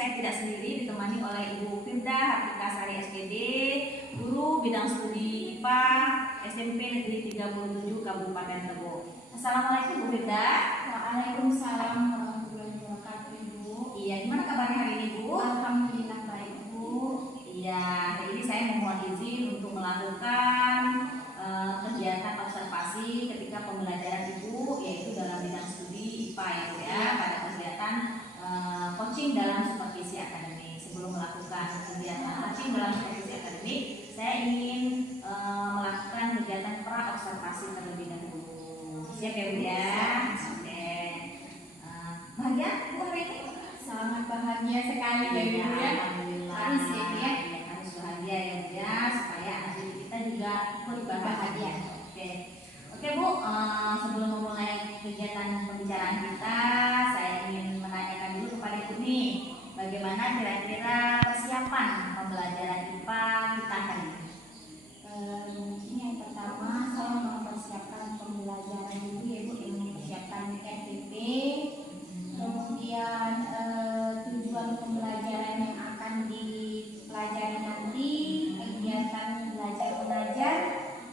saya tidak sendiri, ditemani oleh Ibu Firda Hafika Sari SPD, guru bidang studi IPA SMP Negeri 37 Kabupaten Tebo. Assalamualaikum Bu Firda. Waalaikumsalam warahmatullahi wabarakatuh, Ibu. Iya, gimana kabarnya hari ini, Bu? Alhamdulillah baik, Bu. Iya, hari ini saya memohon izin untuk melakukan kegiatan observasi ketika pembelajaran Ibu, yaitu dalam bidang studi IPA ya Bu ya, pada kegiatan coaching dalam supervisi akademik. Sebelum melakukan kegiatan coaching dalam supervisi akademik, saya ingin melakukan kegiatan pra observasi terlebih dahulu. Siap ya Bu ya? Oke. Bahagia Bu hari ini? Sangat bahagia sekali ya, Bu ya. Alhamdulillah. Harus ya, Bu ya. Harus bahagia ya Bu ya, supaya anak kita juga ikut bahagia. Oke Bu, sebelum memulai kegiatan pembicaraan kita, saya ingin menanyakan dulu kepada Ibu nih, bagaimana kira-kira persiapan pembelajaran IPA kita hari ini? Mungkin yang pertama saya mempersiapkan pembelajaran dulu ya, Bu, yang mempersiapkan RPP. Kemudian tujuan pembelajaran yang akan dipelajari nanti, kegiatan belajar mengajar,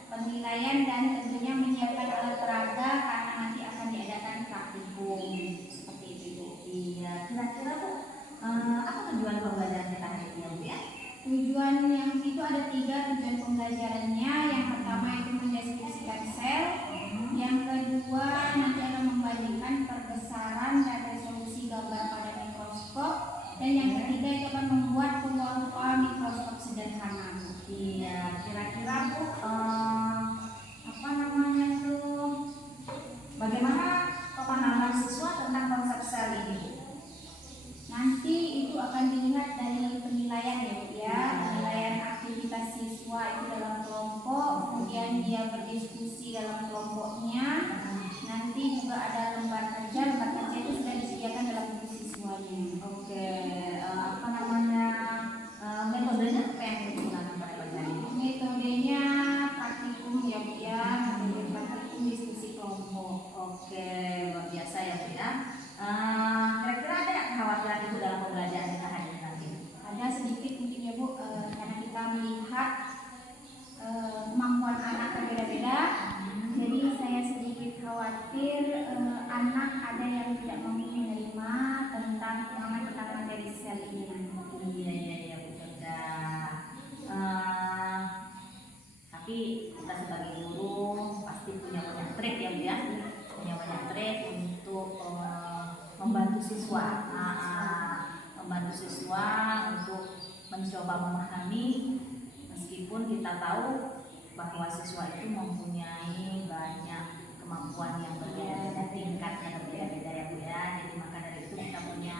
penilaian, dan tentunya menyiapkan alat peraga karena nanti akan diadakan praktikum seperti itu, Bu. Iya, kira-kira Bu, apa tujuan pembelajaran kita hari ini ya Bu ya? Tujuan yang itu ada 3 tujuan pembelajarannya. Yang pertama itu mendeskripsikan sel, yang kedua nanti akan membandingkan perbesaran dan resolusi gambar pada mikroskop, dan yang ketiga itu akan membuat rupa-rupa mikroskop sederhana. Iya, kira-kira Bu, apa namanya tuh? Bagaimana pemahaman siswa tentang konsep sel ini Bu? Nanti itu akan dilihat dari penilaian ya, Bu ya. Penilaian aktivitas siswa itu dalam kelompok, kemudian dia berdiskusi dalam kelompoknya. Nanti juga ada lembar kerja itu sudah disediakan dalam buku siswanya. Oke, apa namanya, metodenya apa yang digunakan pada pelajaran ini? Metodenya praktikum ya, Bu ya. Metode praktikum diskusi kelompok. Oke, luar biasa ya Bu ya. Kira-kira ada kekhawatiran Ibu dalam pembelajaran kita hari ini nanti? Ada sedikit mungkin ya, Bu, karena kita melihat kemampuan anak berbeda-beda. Jadi saya sedikit khawatir anak ada yang tidak mampu menerima tentang pemahaman tentang materi sel ini. Iya Bu Firda. Tapi kita sebagai guru pasti punya banyak trik ya Bu ya, punya banyak trik untuk membantu siswa, untuk mencoba memahami, meskipun kita tahu bahwa siswa itu mempunyai banyak kemampuan yang berbeda-beda, tingkatnya berbeda-beda ya Bu ya. Jadi maka dari itu kita punya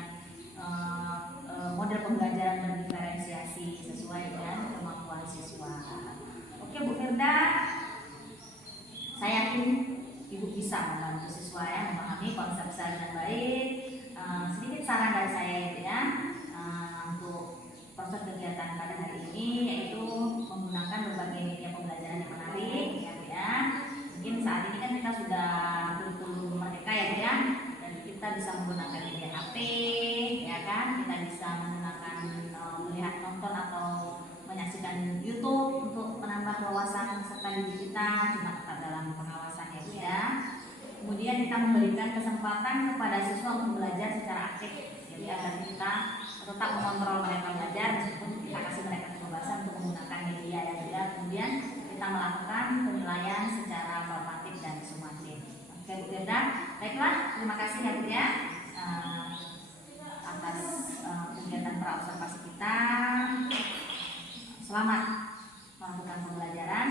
model pembelajaran berdiferensiasi sesuai dengan kemampuan siswa. Oke Bu Firda, saya yakin Ibu bisa membantu siswa ya memahami konsep sel dengan baik. Sedikit saran dari saya ya, untuk proses kegiatan pada hari ini yaitu menggunakan berbagai media pembelajaran yang menarik ya. Mungkin saat ini kan kita sudah kurikulum merdeka ya, dan kita bisa menggunakan media HP ya kan, kita bisa menggunakan melihat, nonton atau menyaksikan YouTube untuk menambah wawasan serta diri kita juga tetap dalam pengawasan ya. Kemudian kita memberikan kesempatan kepada siswa untuk belajar secara aktif ya, agar kita tetap mengontrol mereka belajar meskipun kita kasih mereka kebebasan untuk menggunakan media ya. Kemudian kita melakukan penilaian secara formatif dan sumatif. Oke Bu Firda, baiklah, terima kasih ya Bu ya atas kegiatan pra observasi kita. Selamat melakukan pembelajaran.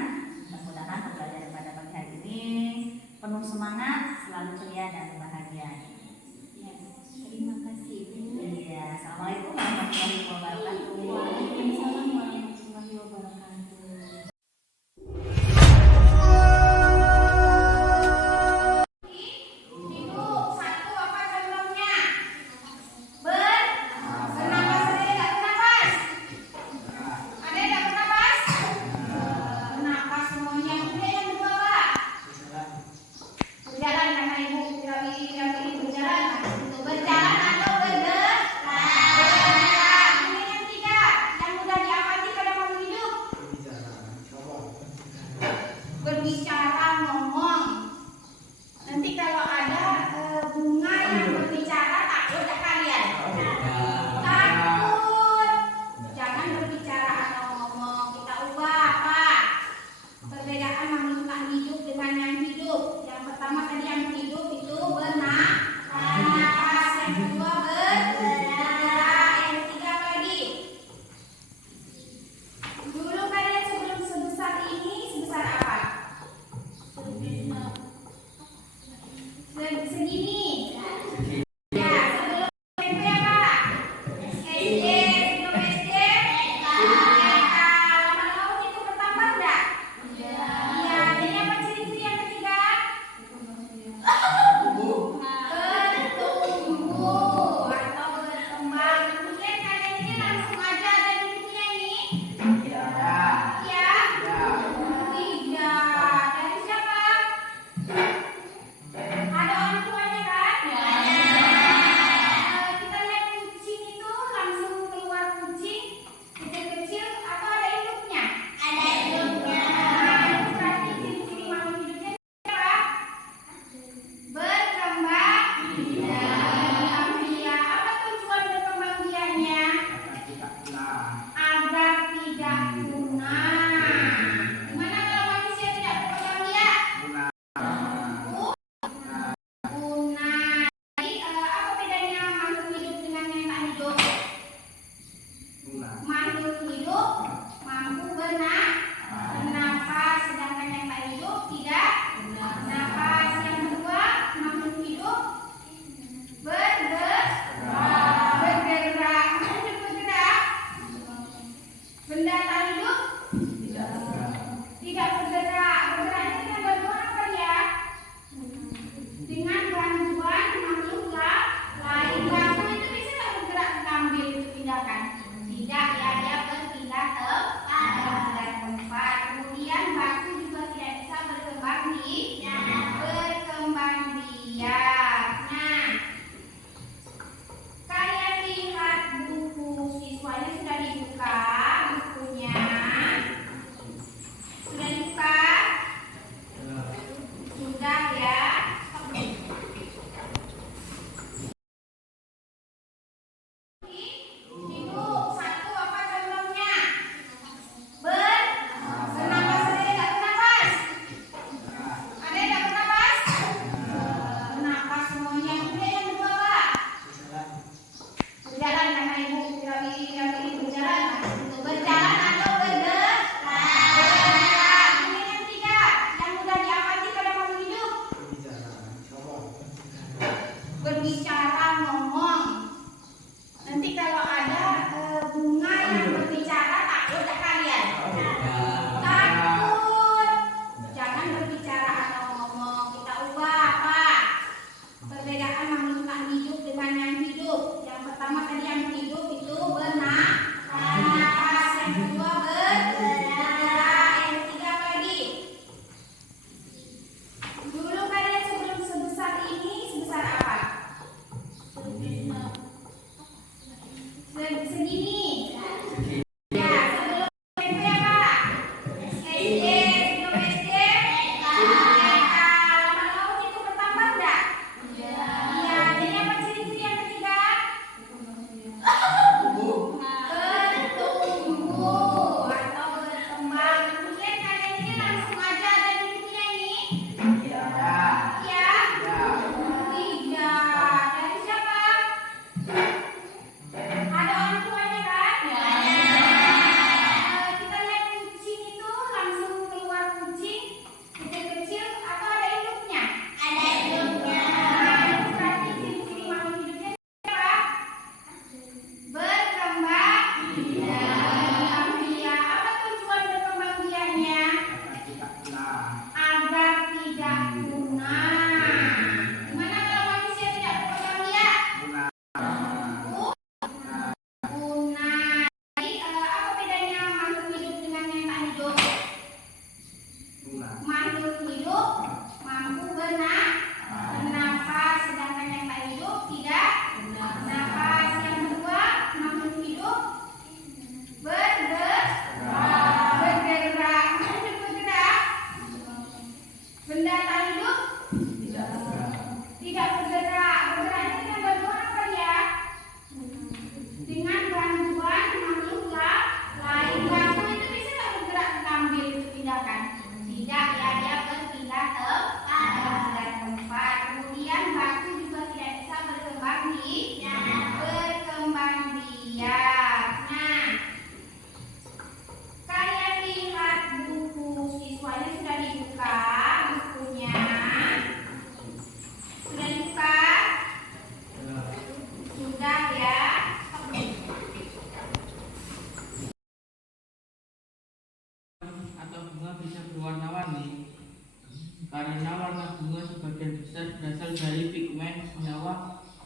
Mudah-mudahan pembelajaran pada pagi hari ini penuh semangat, selalu ceria dan bahagia. Ya, terima kasih Bu. Iya, assalamualaikum warahmatullahi wabarakatuh. Waalaikumsalam warahmatullahi wabarakatuh. Berjalan karena Ibu tidak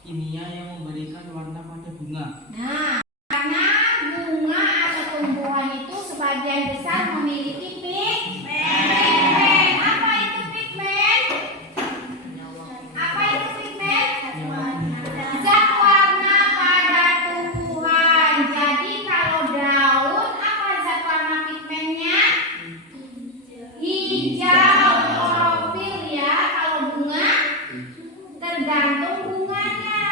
kimia yang memberikan warna pada bunga? Nah, karena bunga atau tumbuhan itu sebagian besar memiliki pigmen. Apa itu pigmen? Apa itu pigmen? Zat warna pada tumbuhan. Jadi kalau daun, apa zat warna pigmennya? Hijau, klorofil ya. Kalau bunga, tergantung bunganya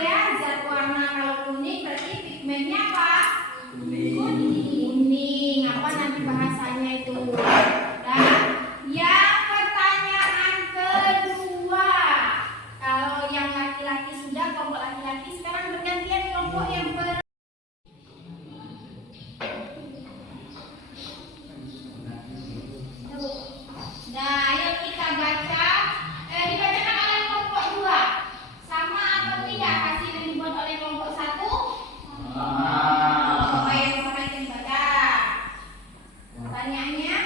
ya. Zat warna kalau kuning berarti pigmennya apa? Kuning. Apa nanti bahasanya itu? Nah, yang pertanyaan kedua. Kalau yang laki-laki sudah, kelompok laki-laki sekarang bergantian kelompok yang Nah, ayo kita baca. Dibacakan oleh kelompok 2. Sama atau tidak hasil yang dibuat oleh kelompok 1? Bapak yang sama yang baca. Pertanyaannya?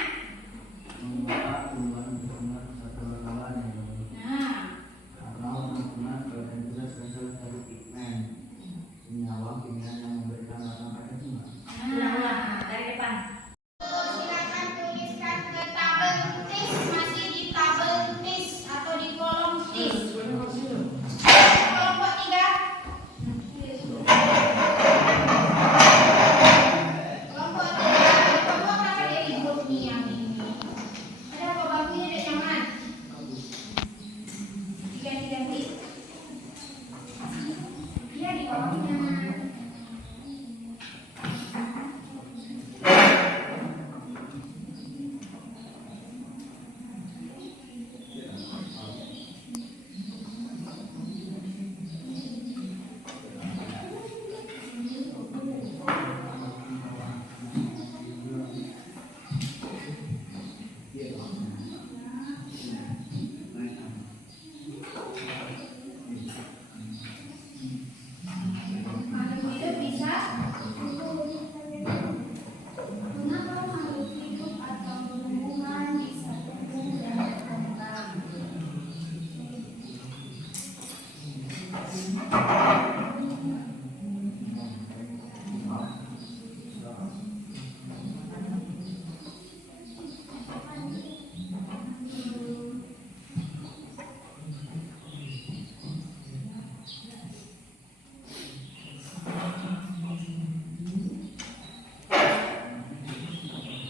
Mengapa tumbuhan bersumber satu lawan Nah, karena tumbuhan bagian besar berasal dari pigmen senyawa kimia yang memberikan warna pada bunga. Ulang-ulang dari depan. Silakan tuliskan ke tabel tis, masih di tabel tis atau di kolom tis. Kelompok 3. Kelompok 3. Kelompok apa dari grup nih yang ini? Ada apa bakunya dek jangan? Ganti-ganti. Iya di kolomnya. Makhluk hidup bisa mengapa makhluk hidup atau tumbuhan bisa tumbuh dan berkembang?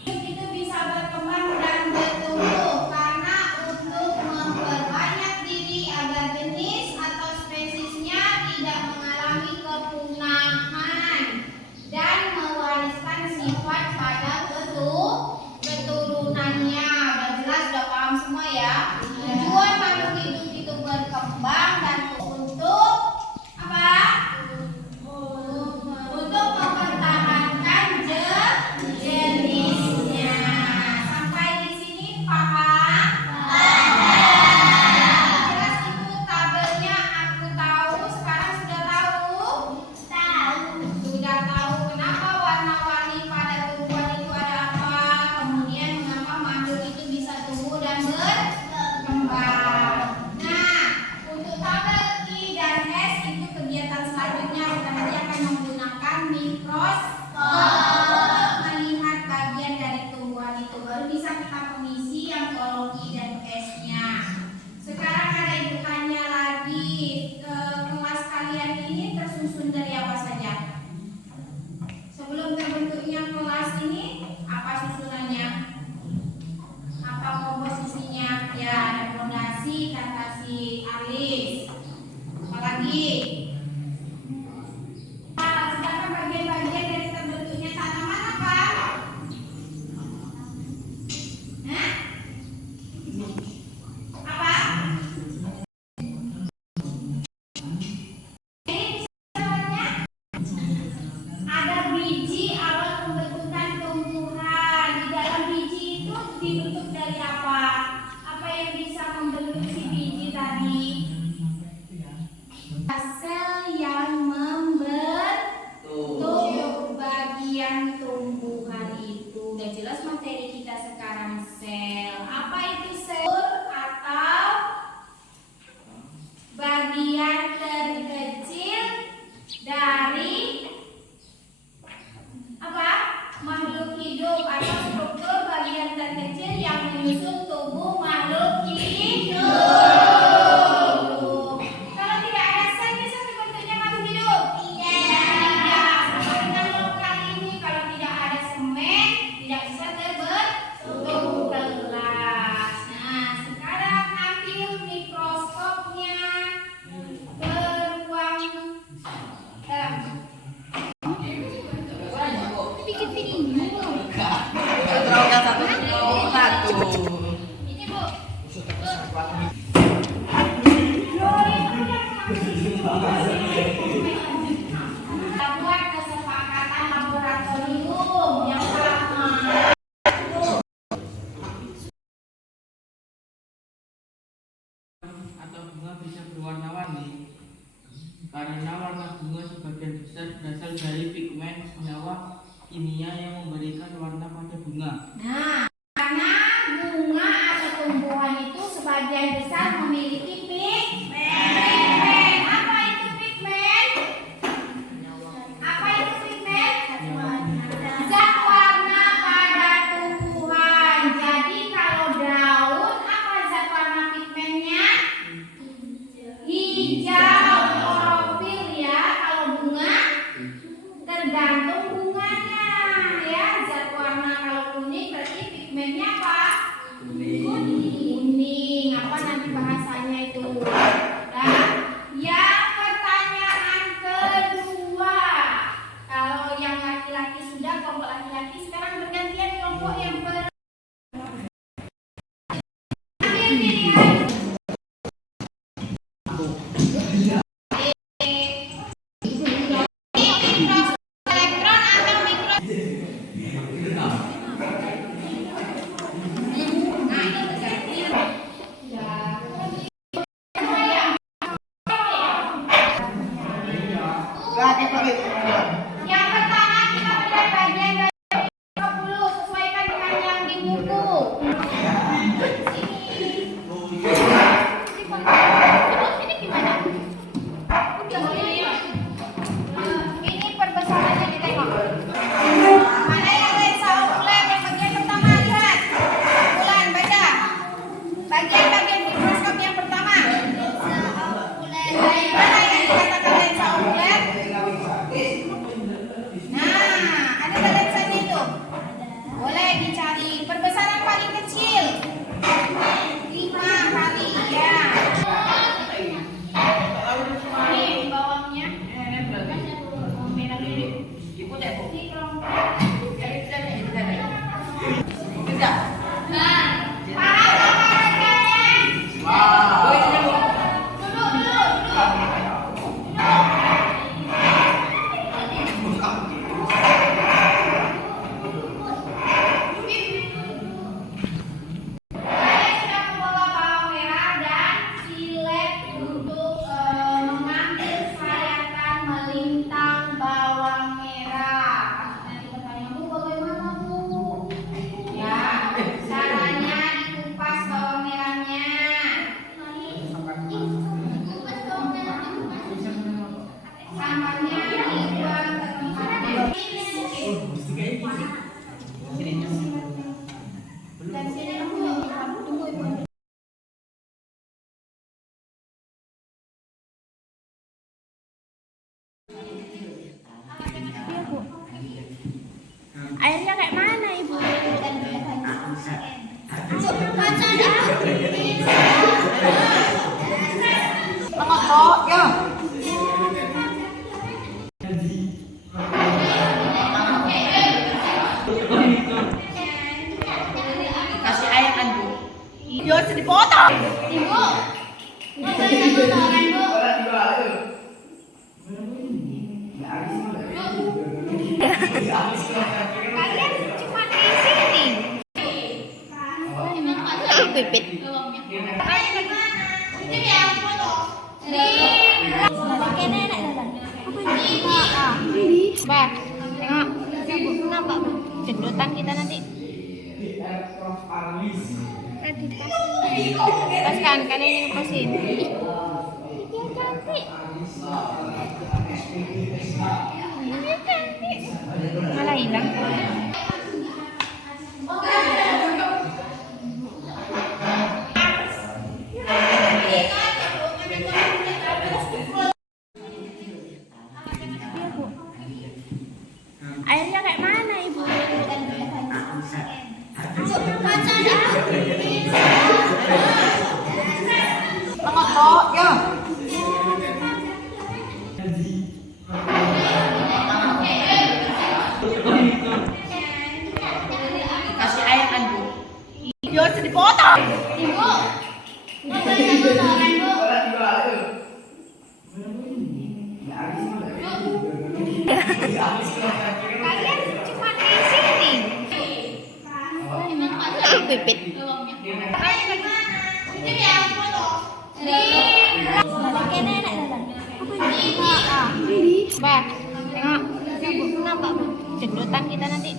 Hidup itu bisa berkembang dan bertumbuh karena untuk memperbanyak diri agar jenis atau spesiesnya tidak mengalami kepunahan dan mewariskan sifat pada keturunannya. Udah jelas, udah paham semua ya. Tujuan makhluk hidup itu berkembang dan untuk apa? Untuk mempertahankan jenisnya. Sampai di sini paham? Jelas itu tabelnya aku tahu. Sekarang sudah tahu? Sudah tahu kenapa warna-warni pada tumbuhan itu ada apa? Kemudian mengapa makhluk itu bisa tumbuh dan berkembang. Nah, untuk tabel I dan S itu kegiatan selanjutnya kita nanti akan menggunakan mikroskop untuk melihat bagian dari tumbuhan itu. Baru bisa kita mengisi yang kolom I dan S-nya. Sekarang ada yang tanya lagi, kelas kalian ini tersusun dari apa saja? Sebelum terbentuknya kelas ini, apa susunannya? Apa komposisinya? Ya, ada fondasi, kasih alis. Apalagi? Sedangkan bagian-bagian dari terbentuknya tanaman apa? Hah? Apa? Ini bisa jawabnya? dari pigmen senyawa kimia yang memberikan warna pada bunga. Nah, karena bunga atau tumbuhan itu sebagian besar memiliki pigmen. Apa itu pigmen? Apa itu pigmen? Zat warna pada tumbuhan. Jadi kalau daun, apa zat warna pigmennya? Hijau, klorofil ya. Kalau bunga, tergantung bunganya ya. Zat warna kalau kuning berarti pigmennya apa? Kuning. Apa nanti bahasanya itu? Nah, yang pertanyaan kedua. Kalau yang laki-laki sudah, kelompok laki-laki sekarang bergantian kelompok yang elektron atau mikro. Nah, itu berganti. Yang pertama kita melihat bagian dari 30 sesuaikan dengan yang di buku. Ini gimana? Ini perbesarannya ditengok. Mana yang lensa okuler yang bagian pertama lihat. Bulan baca. Bagian mikroskop yang pertama. Dari mana yang dikatakan lensa okuler? Nah, ada lensanya itu. Boleh dicari perbesaran paling kecil. 5 kali ya. Ini bawahnya. Merah ini. Ini kelompok. Nah, saya sudah membawa bawang merah dan silet untuk mengambil sayatan melintang bawang merah. Nanti bertanya, Bu, bagaimana Bu? Ya, caranya dikupas bawang merahnya. Sampahnya dibuang ke tempatnya. Dan sini tunggu Ibu. Airnya kayak mana Ibu? Baca dah. Kasih air kan Bu. Yo, dipotong. Ibu. Ini potongan Bu. Kalian cuma di sini. Pipit. Ini yang foto. Pakai nenek dalam. Bah, tengok. Nampak jedotan kita nanti. Lepaskan, kan ini lepasin. Dia cantik. Dia cantik. Malah hilang. Airnya kayak mana Ibu? Baca dah. Ya. Kasih air kan Bu. Yo, dipotong. Ibu. Potongan Bu. Kalian cuma di sini. Pipit. Ini yang foto. Pakai nenek dalam. Bah, tengok. nampak Bang. Jedotan kita nanti.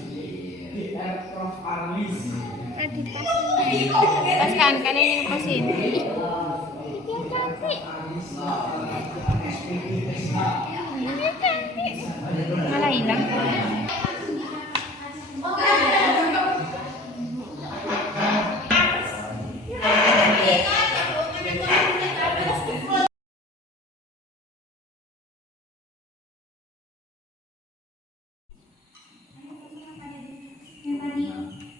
Pas kan ini ngeposin. Ih, dia cantik. Dia cantik. Malah hilang.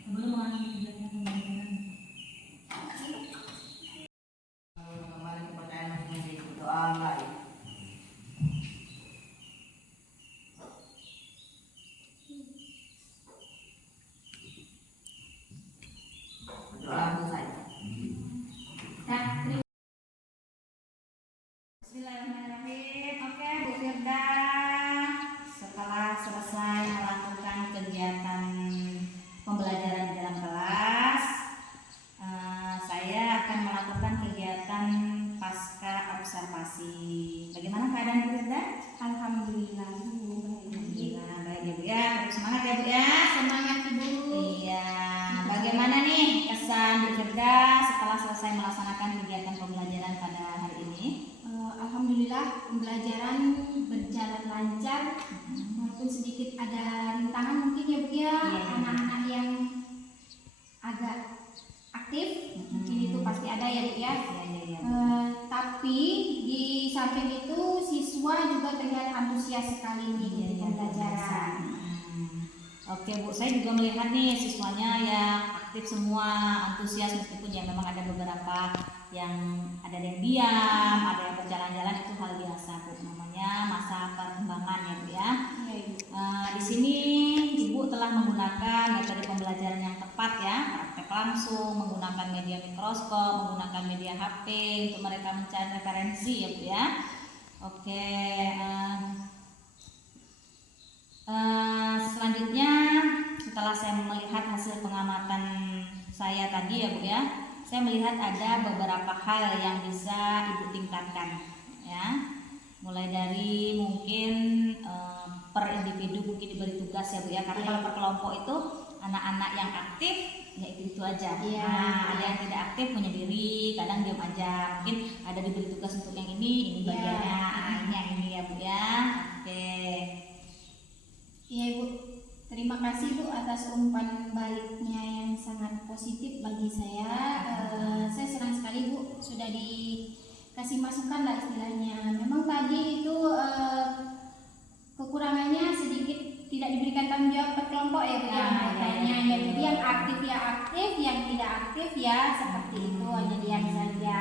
Sebelum mengakhiri kegiatan pembelajaran, kembali kepercayaan masing-masing, doa baik. Doa selesai. Nah, Bismillahirrahmanirrahim. Oke, Bu Firda, setelah selesai melakukan kegiatan pembelajaran di dalam kelas, saya akan melakukan kegiatan pasca observasi. Bagaimana keadaan Bu Firda? Alhamdulillah. Alhamdulillah, baik ya Bu ya. Terus semangat ya Bu ya. Semangat Ibu. Iya. Bagaimana nih kesan Bu Firda setelah selesai melaksanakan kegiatan pembelajaran pada hari ini? Alhamdulillah pembelajaran berjalan lancar, walaupun sedikit ada rintangan mungkin ya Bu ya. Iya. Anak-anak yang agak aktif mungkin itu pasti ada ya Bu ya. Iya. Tapi di samping itu siswa juga terlihat antusias sekali nih di pembelajaran. Oke Bu, saya juga melihat nih siswanya yang aktif semua, antusias meskipun ya memang ada beberapa yang ada yang diam, ada yang berjalan-jalan, itu hal biasa Bu, namanya masa perkembangan ya Bu ya. Di sini Ibu telah menggunakan metode pembelajaran yang tepat ya, praktek langsung, menggunakan media mikroskop, menggunakan media HP untuk mereka mencari referensi ya Bu ya. Oke, selanjutnya setelah saya melihat hasil pengamatan saya tadi ya Bu ya, saya melihat ada beberapa hal yang bisa Ibu tingkatkan ya. Mulai dari mungkin per individu mungkin diberi tugas ya Bu ya, karena kalau per kelompok itu anak-anak yang aktif ya itu aja. Iya. Nah, ada yang tidak aktif menyendiri, kadang diam aja. Mungkin ada diberi tugas untuk yang ini bagiannya, ini yang ini ya Bu ya. Oke. Iya Ibu, terima kasih Bu atas umpan baliknya yang sangat positif bagi saya. Saya senang sekali Bu sudah dikasih masukan lah istilahnya. Memang tadi itu kekurangannya sedikit tidak diberikan tanggung jawab per kelompok ya Bu ya. Makanya ya jadi yang aktif ya aktif, yang tidak aktif ya seperti itu hanya diam saja.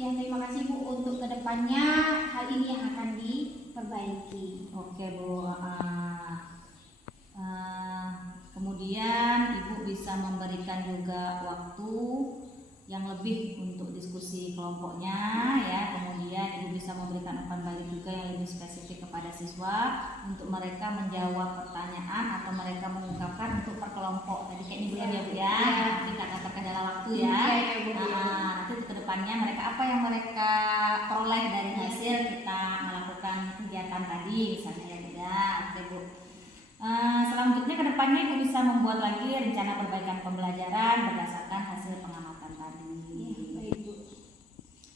Ya terima kasih Bu, untuk kedepannya hal ini yang akan diperbaiki. Oke Bu. Kemudian Ibu bisa memberikan juga waktu yang lebih untuk diskusi kelompoknya ya. Kemudian Ibu bisa memberikan umpan balik juga yang lebih spesifik kepada siswa untuk mereka menjawab pertanyaan atau mereka mengungkapkan untuk per kelompok. Tadi kayaknya belum ya Bu ya. Nanti karena terkendala waktu ya. Nanti ke depannya mereka apa yang mereka peroleh dari hasil kita melakukan kegiatan tadi misalnya ya Bu ya. Oke Bu. Selanjutnya ke depannya Ibu bisa membuat lagi rencana perbaikan pembelajaran berdasarkan hasil pengamatan tadi.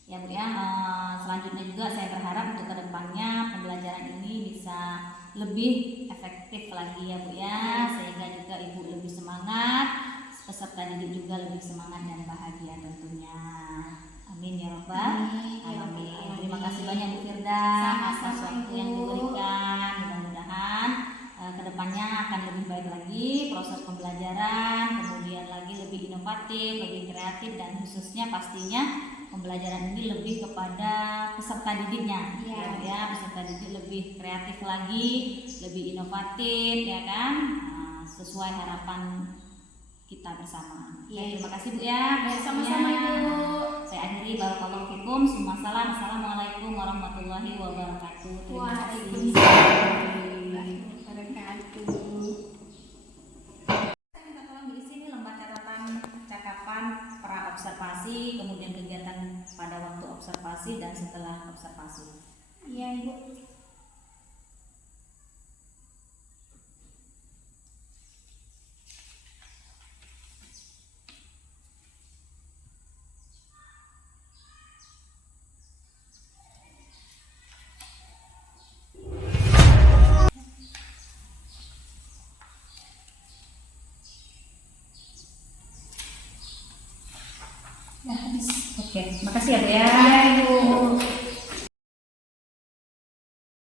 Ya Bu ya. Selanjutnya juga saya berharap untuk ke depannya pembelajaran ini bisa lebih efektif lagi ya Bu ya, sehingga juga Ibu lebih semangat, peserta didik juga lebih semangat dan bahagia tentunya. Amin ya Rabbal alamin. Terima kasih banyak Bu Firda atas waktu yang diberikan. Mudah-mudahan kedepannya akan lebih baik lagi proses pembelajaran, kemudian lagi lebih inovatif, lebih kreatif, dan khususnya pastinya pembelajaran ini lebih kepada peserta didiknya ya, peserta didik lebih kreatif lagi, lebih inovatif ya kan, sesuai harapan kita bersama. Terima kasih Bu ya. Sama-sama Ibu. Saya akhiri, barakallahu fikum. Assalamualaikum warahmatullahi wabarakatuh. Terima kasih. Observasi, kemudian kegiatan pada waktu observasi dan setelah observasi. Iya Ibu. Oke, makasih ya Bu ya. Ya, Ibu.